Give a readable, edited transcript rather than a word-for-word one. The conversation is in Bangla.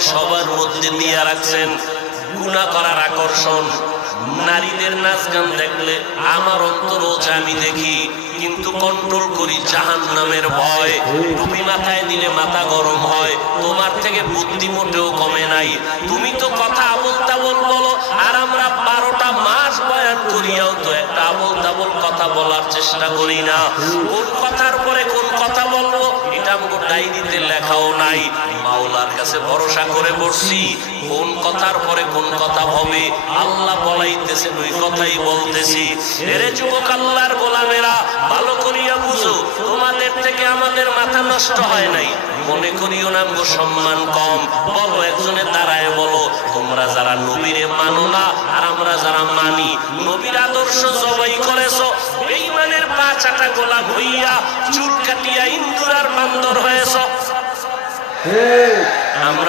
ভাবে সবার মধ্যে দিয়ে রাখছেন। গুনাহ করার আকর্ষণ, নারীদের নাচ গান দেখলে আমার অন্তর ওঠে, আমি দেখি, কিন্তু কন্ট্রোল করি জাহান্নামের ভয়। টুপি মাথায় দিলে মাথা গরম হয়। তোমার থেকে বুদ্ধি মোটেও কমে নাই। তুমি তো কথা আবল তাবল বলো, আর আমরা 12টা মাস বয়ান করিয়াও তো একটা আবল তাবল কথা বলার চেষ্টা করি না। কোন কথার পরে কোন কথা বলবো এটা আমার ডায়েরিতে লেখাও নাই। মাওলার কাছে ভরসা করে বসছি, কোন কথার পরে কোন কথা হবে আল্লাহ বলাইতেছেন, ওই কথাই বলতেছি। এরে যুবক আল্লাহর গোলামেরা, ভালো করিয়া বুঝো, তোমাদের থেকে আমাদের মাথা নষ্ট হয় নাই। মনে করিও না গো সম্মান কম। বলো, একজনের দাঁড়ায় বলো, তোমরা যারা নবীরে মানো না আর আমরা যারা মানি, নবীর আদর্শ জবাই করেছো, বেঈমানের পা চাটা গোলাপ হইয়া চুল কাটিয়া ইন্দুর আর বান্দর হয়েছ। আমরা